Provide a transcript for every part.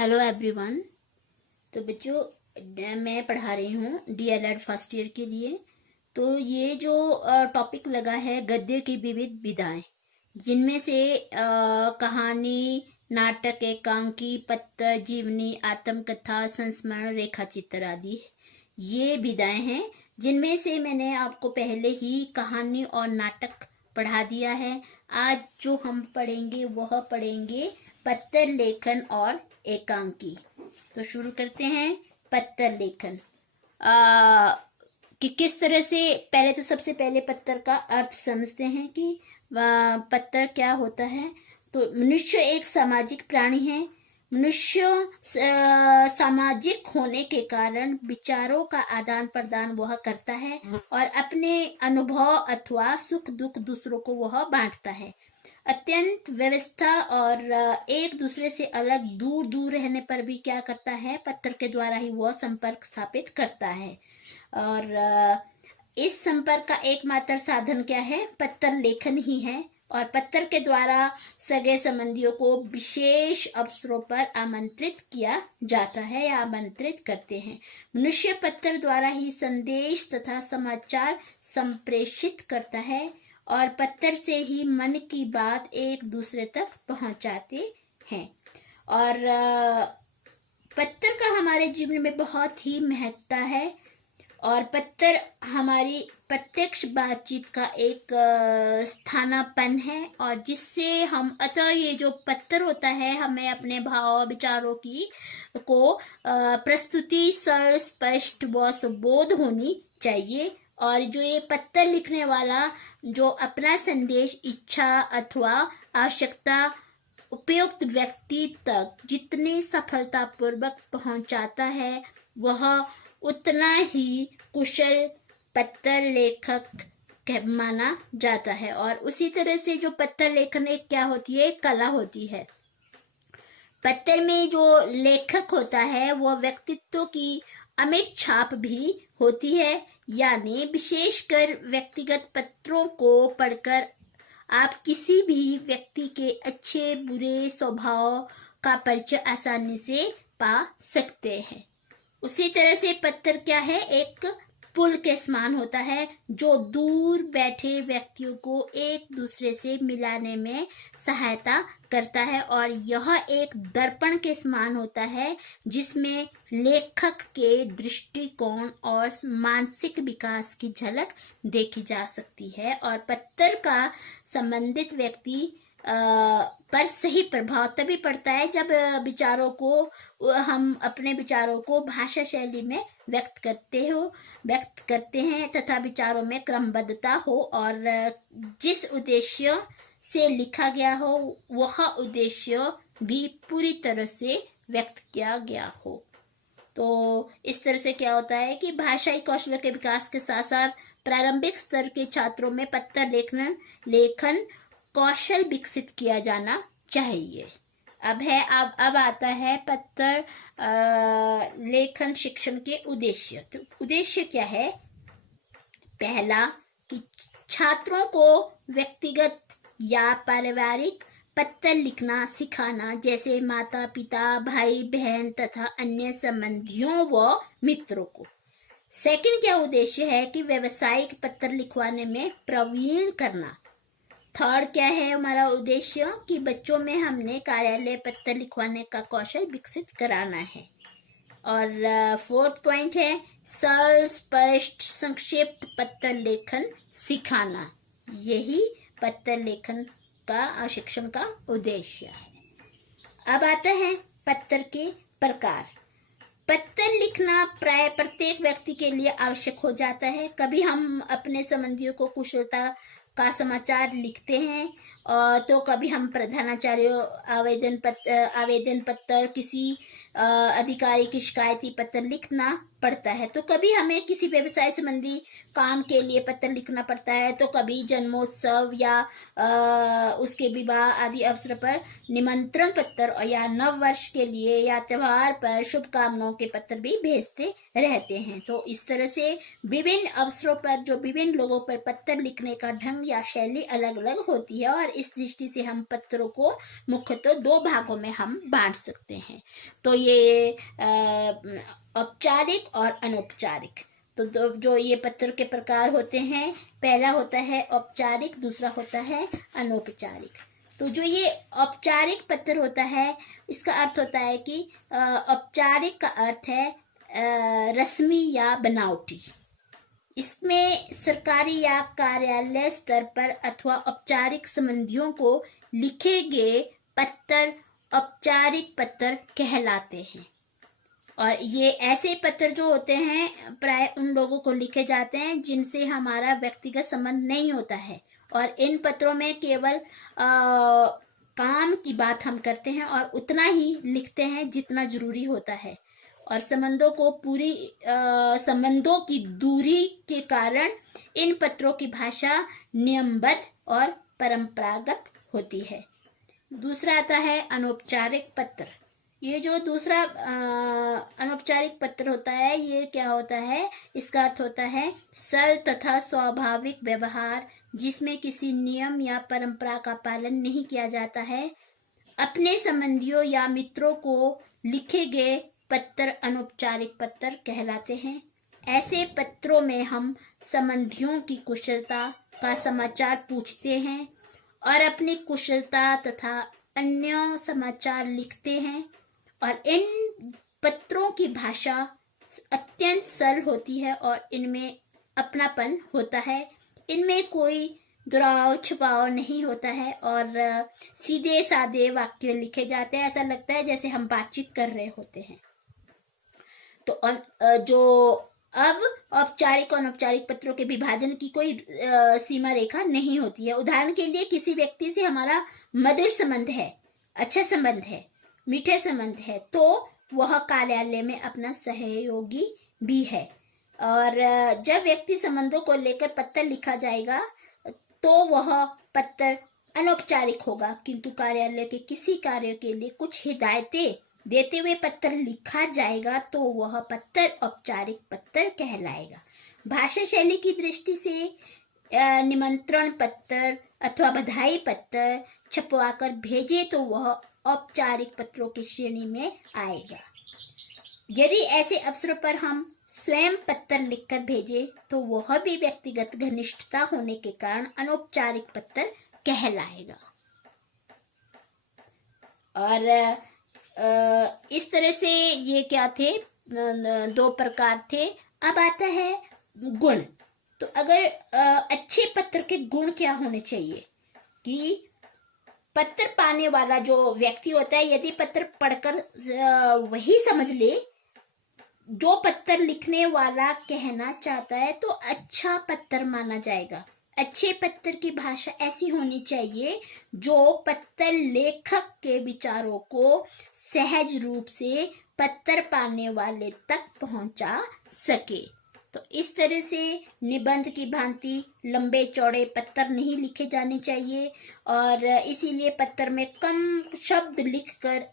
Hello everyone. तो बच्चों मैं पढ़ा रही हूँ डीएलएड फर्स्ट ईयर के लिए। तो ये जो टॉपिक लगा है गद्य की विविध विधाएं, जिनमें से कहानी, नाटक, एकांकी, पत्र, जीवनी, आत्मकथा, संस्मरण, रेखा चित्र आदि ये विधाएं हैं, जिनमें से मैंने आपको पहले ही कहानी और नाटक पढ़ा दिया है। आज जो हम पढ़ेंगे वह पढ़ेंगे पत्र लेखन और एकांकी। तो शुरू करते हैं। पत्र लेखन कि किस तरह से, पहले तो सबसे पहले पत्र का अर्थ समझते हैं कि पत्र क्या होता है। तो मनुष्य एक सामाजिक प्राणी है। मनुष्य सामाजिक होने के कारण विचारों का आदान प्रदान वह करता है और अपने अनुभव अथवा सुख दुख दूसरों को वह बांटता है। अत्यंत व्यवस्था और एक दूसरे से अलग दूर दूर रहने पर भी क्या करता है, पत्र के द्वारा ही वह संपर्क स्थापित करता है। और इस संपर्क का एकमात्र साधन क्या है, पत्र लेखन ही है। और पत्र के द्वारा सगे संबंधियों को विशेष अवसरों पर आमंत्रित किया जाता है या आमंत्रित करते हैं। मनुष्य पत्र द्वारा ही संदेश तथा समाचार संप्रेषित करता है और पत्र से ही मन की बात एक दूसरे तक पहुंचाते हैं। और पत्र का हमारे जीवन में बहुत ही महत्ता है और पत्र हमारी प्रत्यक्ष बातचीत का एक स्थानापन्न है, और जिससे हम अतः ये जो पत्र होता है हमें अपने भाव विचारों की को प्रस्तुति सरल, स्पष्ट व सुबोध होनी चाहिए। और जो ये पत्र लिखने वाला जो अपना संदेश, इच्छा अथवा आवश्यकता उपयुक्त व्यक्ति तक जितनी सफलतापूर्वक पहुंचाता है वह उतना ही कुशल पत्र लेखक माना जाता है। और उसी तरह से जो पत्र लेखन एक क्या होती है, एक कला होती है। पत्र में जो लेखक होता है वह व्यक्तित्व की अमिट छाप भी होती है, यानी विशेषकर व्यक्तिगत पत्रों को पढ़कर आप किसी भी व्यक्ति के अच्छे बुरे स्वभाव का परिचय आसानी से पा सकते हैं। उसी तरह से पत्र क्या है, एक पुल के समान होता है जो दूर बैठे व्यक्तियों को एक दूसरे से मिलाने में सहायता करता है। और यह एक दर्पण के समान होता है जिसमें लेखक के दृष्टिकोण और मानसिक विकास की झलक देखी जा सकती है। और पत्र का संबंधित व्यक्ति पर सही प्रभाव तभी पड़ता है जब विचारों को हम अपने विचारों को भाषा शैली में व्यक्त करते हैं तथा विचारों में क्रमबद्धता हो और जिस उद्देश्य से लिखा गया हो वह उद्देश्य भी पूरी तरह से व्यक्त किया गया हो। तो इस तरह से क्या होता है कि भाषाई कौशल के विकास के साथ साथ प्रारंभिक स्तर के छात्रों में पत्र लेखन कौशल विकसित किया जाना चाहिए। अब आता है पत्र लेखन शिक्षण के उद्देश्य। तो उद्देश्य क्या है, पहला कि छात्रों को व्यक्तिगत या पारिवारिक पत्र लिखना सिखाना, जैसे माता पिता, भाई बहन तथा अन्य संबंधियों व मित्रों को। सेकंड क्या उद्देश्य है कि व्यवसायिक पत्र लिखवाने में प्रवीण करना। थर्ड क्या है हमारा उद्देश्य कि बच्चों में हमने कार्यालय पत्र लिखवाने का कौशल विकसित कराना है। और फोर्थ पॉइंट है सरल, स्पष्ट, संक्षिप्त पत्र लेखन सिखाना। यही पत्र लेखन का शिक्षण का उद्देश्य है। अब आता है पत्र के प्रकार। पत्र लिखना प्राय प्रत्येक व्यक्ति के लिए आवश्यक हो जाता है। कभी हम अपने संबंधियों को कुशलता का समाचार लिखते हैं और तो कभी हम प्रधानाचार्य आवेदन पत्र, किसी अधिकारी की शिकायती पत्र लिखना पड़ता है। तो कभी हमें किसी व्यवसाय संबंधी काम के लिए पत्र लिखना पड़ता है, तो कभी जन्मोत्सव या उसके विवाह आदि अवसर पर निमंत्रण पत्र, और या नव वर्ष के लिए या त्योहार पर शुभकामनाओं के पत्र भी भेजते रहते हैं। तो इस तरह से विभिन्न अवसरों पर जो विभिन्न लोगों पर पत्र लिखने का ढंग या शैली अलग अलग होती है, और इस दृष्टि से हम पत्रों को मुख्यतः दो भागों में हम बांट सकते हैं। तो ये औपचारिक और अनौपचारिक। तो जो ये पत्र के प्रकार होते हैं, पहला होता है औपचारिक, दूसरा होता है अनौपचारिक। तो जो ये औपचारिक पत्र होता है, इसका अर्थ होता है कि औपचारिक का अर्थ है रस्मी या बनावटी। इसमें सरकारी या कार्यालय स्तर पर अथवा औपचारिक संबंधियों को लिखे गए पत्र औपचारिक पत्र कहलाते हैं। और ये ऐसे पत्र जो होते हैं प्राय उन लोगों को लिखे जाते हैं जिनसे हमारा व्यक्तिगत संबंध नहीं होता है, और इन पत्रों में केवल काम की बात हम करते हैं और उतना ही लिखते हैं जितना जरूरी होता है। और संबंधों की दूरी के कारण इन पत्रों की भाषा नियमबद्ध और परंपरागत होती है। दूसरा आता है अनौपचारिक पत्र। ये जो दूसरा अनौपचारिक पत्र होता है, ये क्या होता है, इसका अर्थ होता है सरल तथा स्वाभाविक व्यवहार जिसमें किसी नियम या परंपरा का पालन नहीं किया जाता है। अपने संबंधियों या मित्रों को लिखे गए पत्र अनौपचारिक पत्र कहलाते हैं। ऐसे पत्रों में हम संबंधियों की कुशलता का समाचार पूछते हैं और अपनी कुशलता तथा अन्य समाचार लिखते हैं, और इन पत्रों की भाषा अत्यंत सरल होती है और इनमें अपनापन होता है। इनमें कोई दुराव छुपाव नहीं होता है और सीधे साधे वाक्य लिखे जाते हैं। ऐसा लगता है जैसे हम बातचीत कर रहे होते हैं। तो जो अब औपचारिक और अनौपचारिक पत्रों के विभाजन की कोई सीमा रेखा नहीं होती है। उदाहरण के लिए किसी व्यक्ति से हमारा मधुर संबंध है, अच्छा संबंध है, मीठे संबंध है, तो वह कार्यालय में अपना सहयोगी भी है। और जब व्यक्ति संबंधों को लेकर पत्र लिखा जाएगा तो वह पत्र अनौपचारिक होगा, किंतु कार्यालय के किसी कार्य के लिए कुछ हिदायतें देते हुए पत्र लिखा जाएगा तो वह पत्र औपचारिक पत्र कहलाएगा। भाषा शैली की दृष्टि से निमंत्रण पत्र अथवा बधाई पत्र छपवाकर भेजे तो वह औपचारिक पत्रों की श्रेणी में आएगा। यदि ऐसे अवसरों पर हम स्वयं पत्र लिखकर भेजे तो वह भी व्यक्तिगत घनिष्ठता होने के कारण अनौपचारिक पत्र कहलाएगा। और इस तरह से ये क्या थे, दो प्रकार थे। अब आता है गुण। तो अगर अच्छे पत्र के गुण क्या होने चाहिए कि पत्र पाने वाला जो व्यक्ति होता है, यदि पत्र पढ़कर वही समझ ले जो पत्र लिखने वाला कहना चाहता है तो अच्छा पत्र माना जाएगा। अच्छे पत्र की भाषा ऐसी होनी चाहिए जो पत्र लेखक के विचारों को सहज रूप से पत्र पाने वाले तक पहुंचा सके। तो इस तरह से निबंध की भांति लंबे चौड़े पत्र नहीं लिखे जाने चाहिए, और इसीलिए पत्र में कम शब्द लिखकर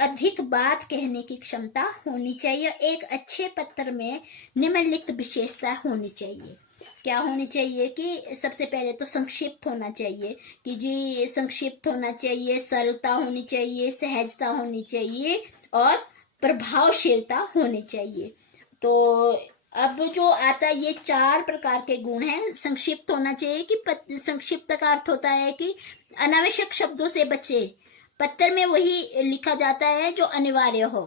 अधिक बात कहने की क्षमता होनी चाहिए। एक अच्छे पत्र में निम्नलिखित विशेषता होनी चाहिए। क्या होनी चाहिए कि सबसे पहले तो संक्षिप्त होना चाहिए कि जी संक्षिप्त होना चाहिए, सरलता होनी चाहिए, सहजता होनी चाहिए और प्रभावशीलता होनी चाहिए। तो अब जो आता है ये 4 प्रकार के गुण हैं। संक्षिप्त होना चाहिए कि संक्षिप्त का अर्थ होता है कि अनावश्यक शब्दों से बचे। पत्र में वही लिखा जाता है जो अनिवार्य हो,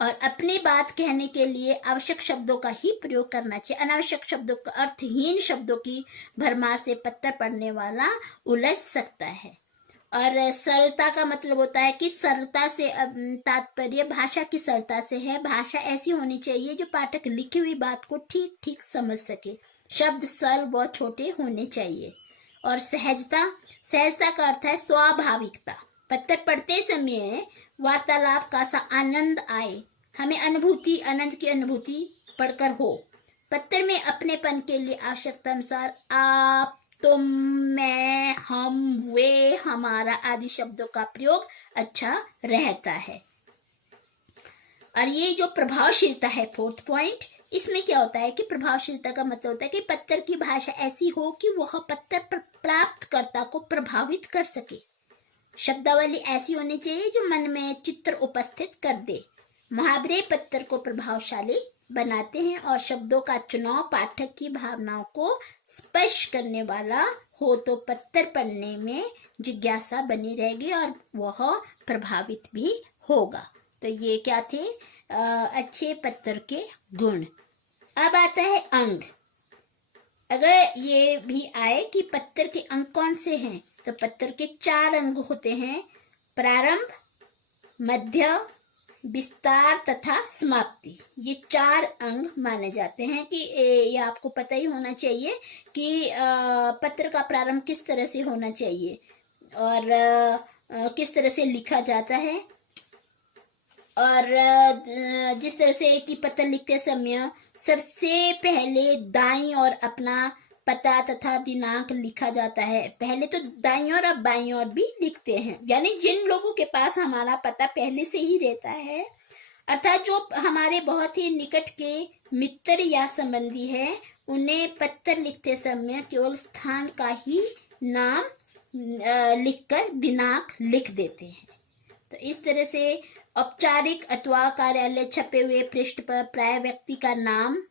और अपनी बात कहने के लिए आवश्यक शब्दों का ही प्रयोग करना चाहिए। अनावश्यक शब्दों का अर्थहीन शब्दों की भरमार से पत्र पढ़ने वाला उलझ सकता है। और सरलता का मतलब होता है कि सरलता से तात्पर्य भाषा की सरलता से है। भाषा ऐसी होनी चाहिए जो पाठक लिखी हुई बात को ठीक ठीक समझ सके। शब्द सरल व छोटे होने चाहिए। और सहजता का अर्थ है स्वाभाविकता। पत्र पढ़ते समय वार्तालाप का सा आनंद आए, हमें आनंद की अनुभूति पढ़कर हो। पत्र में अपनेपन के लिए आवश्यकता अनुसार आप, तुम, मैं, हम, वे, हमारा आदि शब्दों का प्रयोग अच्छा रहता है। और ये जो प्रभावशीलता है, फोर्थ पॉइंट, इसमें क्या होता है कि प्रभावशीलता का मतलब होता है कि पत्र की भाषा ऐसी हो कि वह पत्र प्राप्तकर्ता को प्रभावित कर सके। शब्दावली ऐसी होनी चाहिए जो मन में चित्र उपस्थित कर दे। मुहावरे पत्र को प्रभावशाली बनाते हैं और शब्दों का चुनाव पाठक की भावनाओं को स्पर्श करने वाला हो तो पत्र पढ़ने में जिज्ञासा बनी रहेगी और वह प्रभावित भी होगा। तो ये क्या थे अच्छे पत्र के गुण। अब आता है अंग। अगर ये भी आए कि पत्र के अंग कौन से हैं, तो पत्र के 4 अंग होते हैं, प्रारंभ, मध्य, विस्तार तथा समाप्ति। ये 4 अंग माने जाते हैं कि ये आपको पता ही होना चाहिए कि पत्र का प्रारंभ किस तरह से होना चाहिए और किस तरह से लिखा जाता है। और जिस तरह से कि पत्र लिखते समय सबसे पहले दाईं ओर अपना पता तथा दिनांक लिखा जाता है। पहले तो दाईं ओर, अब बाईं ओर भी लिखते हैं, यानी जिन लोगों के पास हमारा पता पहले से ही रहता है, अर्थात जो हमारे बहुत ही निकट के मित्र या संबंधी है, उन्हें पत्र लिखते समय केवल स्थान का ही नाम लिखकर दिनांक लिख देते हैं। तो इस तरह से औपचारिक अथवा कार्यालय छपे हुए पृष्ठ पर प्राय व्यक्ति का नाम,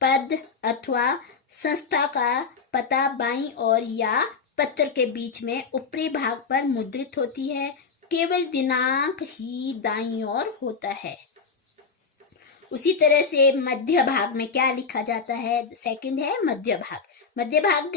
पद अथवा संस्था का पता बाईं ओर या पत्र के बीच में ऊपरी भाग पर मुद्रित होती है। केवल दिनांक ही दाईं ओर होता है। उसी तरह से मध्य भाग में क्या लिखा जाता है, सेकंड है मध्य भाग। मध्य भाग,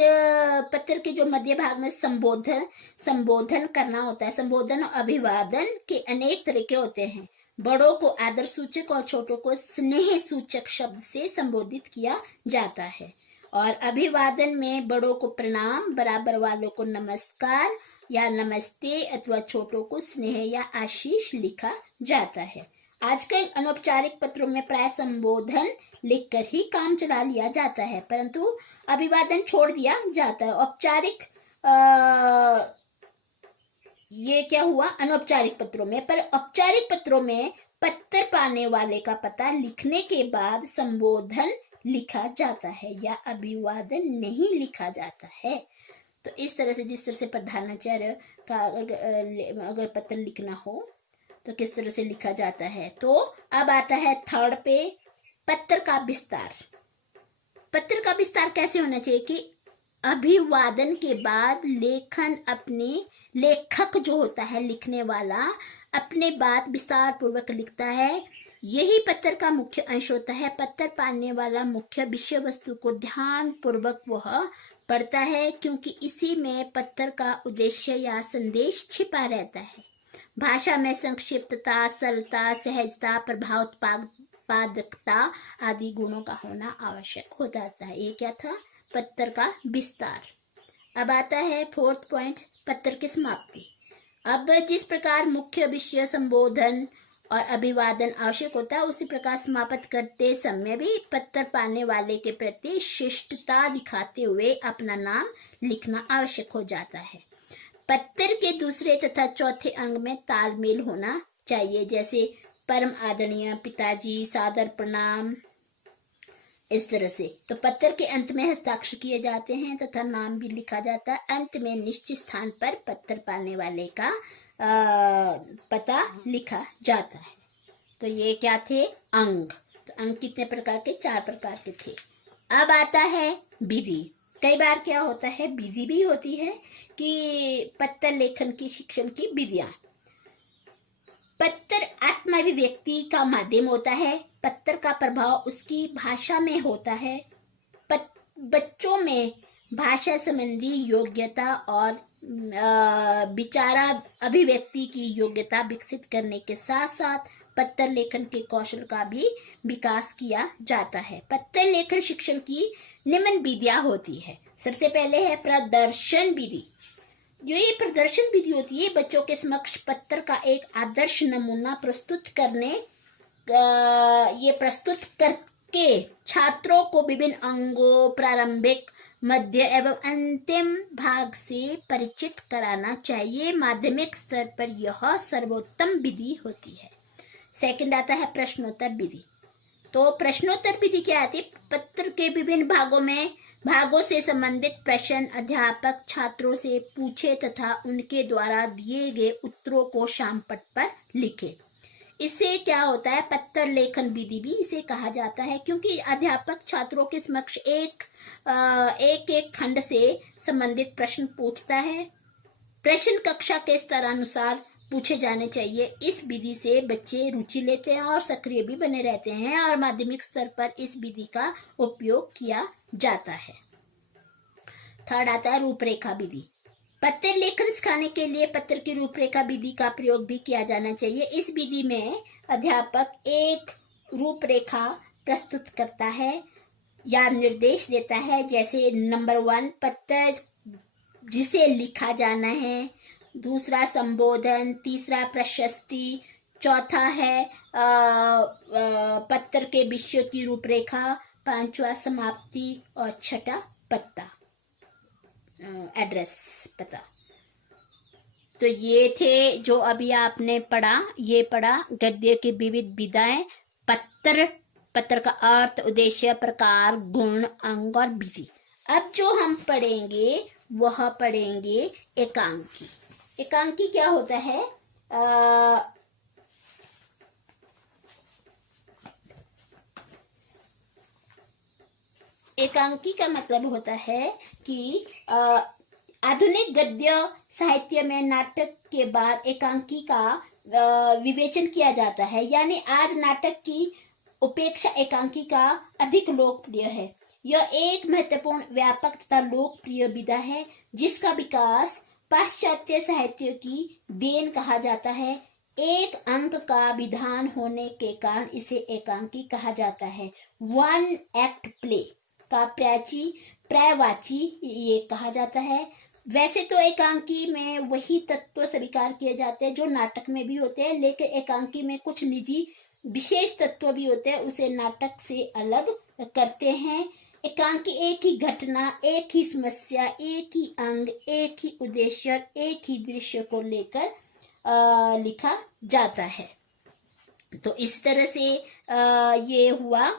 पत्र के जो मध्य भाग में संबोधन करना होता है। संबोधन और अभिवादन के अनेक तरीके होते हैं। बड़ों को आदर सूचक और छोटों को स्नेह सूचक शब्द से संबोधित किया जाता है। और अभिवादन में बड़ों को प्रणाम, बराबर वालों को नमस्कार या नमस्ते अथवा छोटों को स्नेह या आशीष लिखा जाता है। आजकल अनौपचारिक पत्रों में प्राय संबोधन लिखकर ही काम चला लिया जाता है, परंतु अभिवादन छोड़ दिया जाता है। औपचारिक ये क्या हुआ अनौपचारिक पत्रों में। पर औपचारिक पत्रों में पत्र पाने वाले का पता लिखने के बाद संबोधन लिखा जाता है या अभिवादन नहीं लिखा जाता है। तो इस तरह से, जिस तरह से प्रधानाचार्य का अगर पत्र लिखना हो तो किस तरह से लिखा जाता है। तो अब आता है थर्ड पे, पत्र का विस्तार। पत्र का विस्तार कैसे होना चाहिए कि अभिवादन के बाद लेखक जो होता है, लिखने वाला, अपने बात विस्तार पूर्वक लिखता है। यही पत्र का मुख्य अंश होता है। पत्र पाने वाला मुख्य विषय वस्तु को ध्यान पूर्वक वह पढ़ता है, क्योंकि इसी में पत्र का उद्देश्य या संदेश छिपा रहता है। भाषा में संक्षिप्तता, सरलता, सहजता, प्रभावोत्पादकता आदि गुणों का होना आवश्यक हो जाता है। ये क्या था, पत्र का विस्तार। अब आता है फोर्थ पॉइंट, पत्र की समाप्ति। अब जिस प्रकार मुख्य विषय, संबोधन और अभिवादन आवश्यक होता है, उसी प्रकार समाप्त करते समय भी पत्र पाने वाले के प्रति शिष्टता दिखाते हुए अपना नाम लिखना आवश्यक हो जाता है। पत्र के दूसरे तथा चौथे अंग में तालमेल होना चाहिए, जैसे परम आदरणीय पिताजी, सादर प्रणाम, इस तरह से। तो पत्र के अंत में हस्ताक्षर किए जाते हैं तथा नाम भी लिखा जाता है। अंत में निश्चित स्थान पर पत्र पाने वाले का पता लिखा जाता है। तो ये क्या थे, अंग। तो अंग कितने प्रकार के, 4 प्रकार के थे। अब आता है विधि। कई बार क्या होता है, विधि भी होती है कि पत्र लेखन की शिक्षण की विधियां। पत्र आत्माभिव्यक्ति का माध्यम होता है। पत्र का प्रभाव उसकी भाषा में होता है। बच्चों में भाषा संबंधी योग्यता और विचारा अभिव्यक्ति की योग्यता विकसित करने के साथ साथ पत्र लेखन के कौशल का भी विकास किया जाता है। पत्र लेखन शिक्षण की निम्न विधियां होती है। सबसे पहले है प्रदर्शन विधि। जो ये प्रदर्शन विधि होती है, बच्चों के समक्ष पत्र का एक आदर्श नमूना प्रस्तुत करने ये प्रस्तुत करके छात्रों को विभिन्न अंगों, प्रारंभिक, मध्य एवं अंतिम भाग से परिचित कराना चाहिए। माध्यमिक स्तर पर यह सर्वोत्तम विधि होती है। सेकंड आता है प्रश्नोत्तर विधि। तो प्रश्नोत्तर विधि क्या आती है? पत्र के विभिन्न भागों से संबंधित प्रश्न अध्यापक छात्रों से पूछे तथा उनके द्वारा दिए गए उत्तरों को श्यामपट्ट पर लिखे। इससे क्या होता है? पत्र लेखन विधि भी इसे कहा जाता है, क्योंकि अध्यापक छात्रों के समक्ष एक खंड से संबंधित प्रश्न पूछता है। प्रश्न कक्षा के स्तरानुसार पूछे जाने चाहिए। इस विधि से बच्चे रुचि लेते हैं और सक्रिय भी बने रहते हैं, और माध्यमिक स्तर पर इस विधि का उपयोग किया जाता है। थर्ड आता है रूपरेखा विधि। पत्र लेखन सिखाने के लिए पत्र की रूपरेखा विधि का प्रयोग भी किया जाना चाहिए। इस विधि में अध्यापक एक रूपरेखा प्रस्तुत करता है या निर्देश देता है, जैसे नंबर 1 पत्र जिसे लिखा जाना है, दूसरा संबोधन, तीसरा प्रशस्ति, चौथा है पत्र के विषयों की रूपरेखा, पांचवा समाप्ति और छठा पत्ता, एड्रेस पता। तो ये थे जो अभी आपने पढ़ा, ये पढ़ा गद्य की विविध विधाएं, पत्र का अर्थ, उद्देश्य, प्रकार, गुण, अंग और विधि। अब जो हम पढ़ेंगे वह पढ़ेंगे एकांकी। एकांकी क्या होता है? एकांकी का मतलब होता है कि आधुनिक गद्य साहित्य में नाटक के बाद एकांकी का विवेचन किया जाता है, यानी आज नाटक की उपेक्षा एकांकी का अधिक लोकप्रिय है। यह एक महत्वपूर्ण, व्यापक तथा लोकप्रिय विधा है, जिसका विकास पाश्चात्य साहित्य की देन कहा जाता है। एक अंक का विधान होने के कारण इसे एकांकी कहा जाता है। 1 एक्ट प्ले का पर्यायवाची ये कहा जाता है। वैसे तो एकांकी में वही तत्व स्वीकार किए जाते हैं जो नाटक में भी होते हैं, लेकिन एकांकी में कुछ निजी विशेष तत्व भी होते हैं, उसे नाटक से अलग करते हैं। एकांकी एक ही घटना, एक ही समस्या, एक ही अंग, एक ही उद्देश्य, एक ही दृश्य को लेकर लिखा जाता है। तो इस तरह से ये हुआ।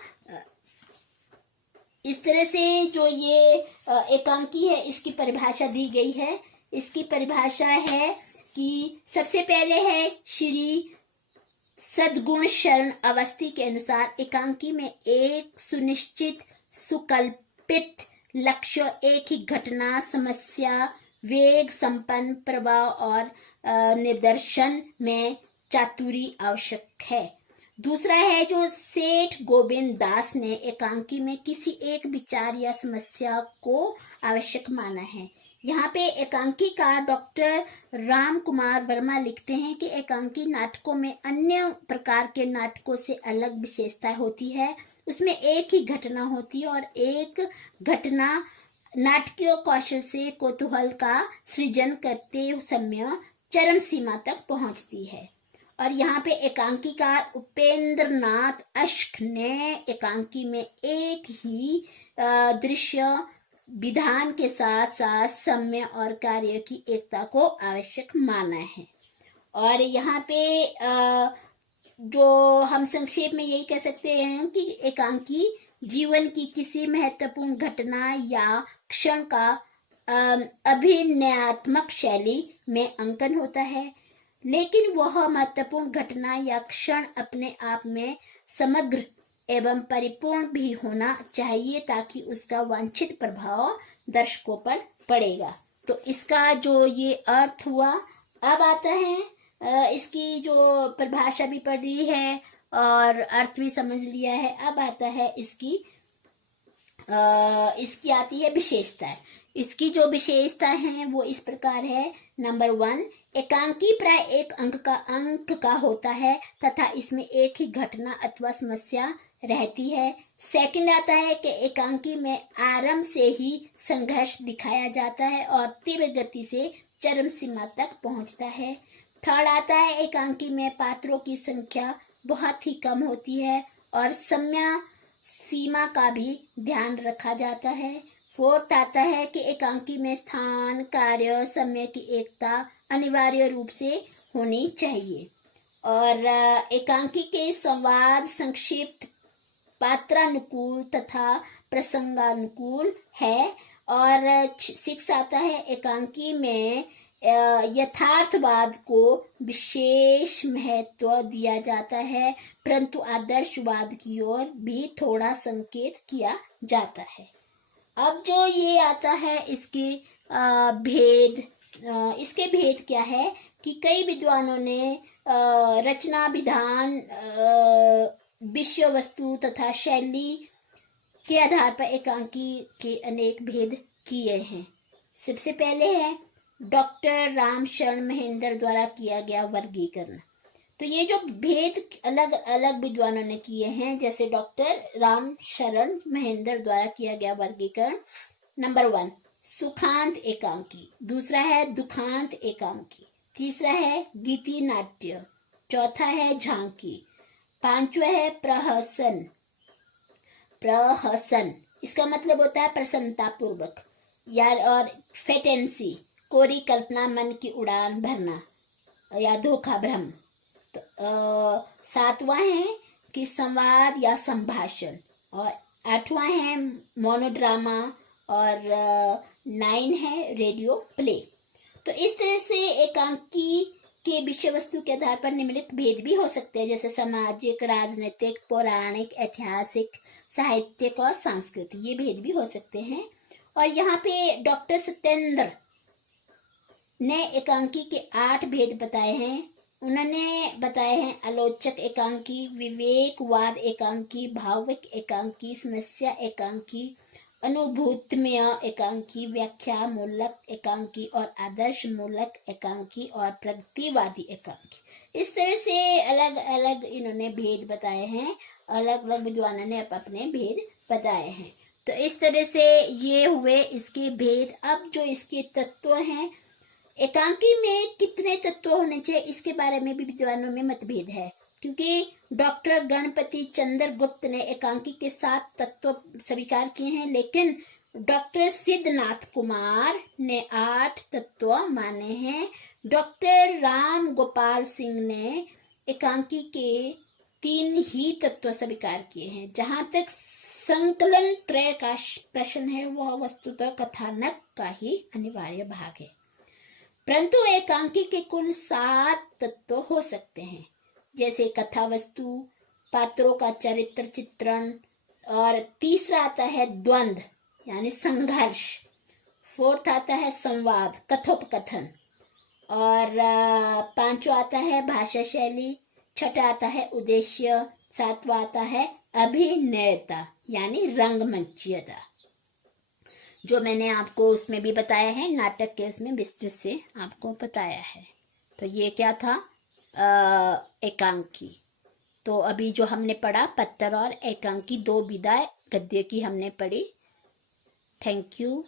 इस तरह से जो ये एकांकी है, इसकी परिभाषा दी गई है। इसकी परिभाषा है कि सबसे पहले है श्री सद्गुण शरण अवस्थी के अनुसार एकांकी में एक सुनिश्चित सुकल्पित लक्ष्य, एक ही घटना, समस्या, वेग संपन्न प्रभाव और निर्देशन में चातुरी आवश्यक है। दूसरा है जो सेठ गोविंद दास ने एकांकी में किसी एक विचार या समस्या को आवश्यक माना है। यहाँ पे एकांकीकार डॉक्टर राम कुमार वर्मा लिखते हैं कि एकांकी नाटकों में अन्य प्रकार के नाटकों से अलग विशेषता होती है। उसमें एक ही घटना होती है और एक घटना नाटकीय कौशल से कौतूहल का सृजन करते समय चरम सीमा तक पहुंचती है। और यहाँ पे एकांकीकार उपेंद्र नाथ अश्क ने एकांकी में एक ही दृश्य विधान के साथ साथ समय और कार्य की एकता को आवश्यक माना है। और यहाँ पे जो हम संक्षेप में यही कह सकते हैं कि एकांकी जीवन की किसी महत्वपूर्ण घटना या क्षण का अभिनयात्मक शैली में अंकन होता है, लेकिन वह महत्वपूर्ण घटना या क्षण अपने आप में समग्र एवं परिपूर्ण भी होना चाहिए ताकि उसका वांछित प्रभाव दर्शकों पर पड़ेगा। तो इसका जो ये अर्थ हुआ। अब आता है इसकी जो परिभाषा भी पढ़ ली है और अर्थ भी समझ लिया है। अब आता है इसकी आती है विशेषताएं। इसकी जो विशेषता है वो इस प्रकार है। नंबर 1, एकांकी प्राय एक अंक का होता है तथा इसमें एक ही घटना अथवा समस्या रहती है। सेकंड आता है कि एकांकी में आरंभ से ही संघर्ष दिखाया जाता है और तीव्र गति से चरम सीमा तक पहुंचता है। थर्ड आता है एकांकी में पात्रों की संख्या बहुत ही कम होती है और समय सीमा का भी ध्यान रखा जाता है। फोर्थ आता है कि एकांकी में स्थान, कार्य, समय की एकता अनिवार्य रूप से होनी चाहिए और एकांकी के संवाद संक्षिप्त, पात्रानुकूल तथा प्रसंगानुकूल है। और सिक्स आता है एकांकी में यथार्थवाद को विशेष महत्व दिया जाता है, परंतु आदर्शवाद की ओर भी थोड़ा संकेत किया जाता है। अब जो ये आता है इसके भेद, इसके भेद क्या है कि कई विद्वानों ने रचना, विधान, विषय वस्तु तथा शैली के आधार पर एकांकी के अनेक भेद किए हैं। सबसे पहले है डॉक्टर राम शरण महेंद्र द्वारा किया गया वर्गीकरण। तो ये जो भेद अलग अलग विद्वानों ने किए हैं, जैसे डॉक्टर राम शरण महेंद्र द्वारा किया गया वर्गीकरण। नंबर 1 सुखांत एकांकी, दूसरा है दुखांत एकांकी, तीसरा है गीति नाट्य, चौथा है झांकी, पांचवा है प्रहसन। प्रहसन इसका मतलब होता है प्रसन्नता पूर्वक या और फेटेंसी, कोरी कल्पना, मन की उड़ान भरना या धोखा भ्रम। तो सातवां है कि संवाद या संभाषण और आठवां है मोनोड्रामा और 9 है रेडियो प्ले। तो इस तरह से एकांकी के विषय वस्तु के आधार पर निम्नलिखित भेद भी हो सकते हैं, जैसे सामाजिक, राजनीतिक, पौराणिक, ऐतिहासिक, साहित्यिक और सांस्कृतिक, ये भेद भी हो सकते हैं। और यहाँ पे डॉक्टर सत्येंद्र ने एकांकी के 8 भेद बताए हैं। उन्होंने बताए हैं आलोचक एकांकी, विवेकवाद एकांकी, भाविक एकांकी, समस्या एकांकी, अनुभूतमय एकांकी, व्याख्या मूलक एकांकी और आदर्श मूलक एकांकी और प्रगतिवादी एकांकी। इस तरह से अलग अलग इन्होंने भेद बताए हैं, अलग अलग विद्वानों ने अपने भेद बताए हैं। तो इस तरह से ये हुए इसके भेद। अब जो इसके तत्व हैं, एकांकी में कितने तत्व होने चाहिए इसके बारे में भी विद्वानों में मतभेद है, क्योंकि डॉक्टर गणपति चंद्र गुप्त ने एकांकी के 7 तत्व स्वीकार किए हैं, लेकिन डॉक्टर सिद्धनाथ कुमार ने 8 तत्व माने हैं। डॉक्टर राम गोपाल सिंह ने एकांकी के 3 ही तत्व स्वीकार किए हैं। जहां तक संकलन त्रय का प्रश्न है, वह वस्तुतः कथानक का ही अनिवार्य भाग है, परंतु एकांकी के कुल 7 तत्व हो सकते हैं, जैसे कथा वस्तु, पात्रों का चरित्र चित्रण, और तीसरा आता है द्वंद्व यानी संघर्ष, फोर्थ आता है संवाद कथोपकथन, और पांचवा आता है भाषा शैली, छठा आता है उद्देश्य, सातवां आता है अभिनयता यानी रंगमंचीयता, जो मैंने आपको उसमें भी बताया है, नाटक के उसमें विस्तृत से आपको बताया है। तो ये क्या था एकांकी। तो अभी जो हमने पढ़ा पत्तर और एकांकी, 2 विधाएं गद्य की हमने पढ़ी। Thank you.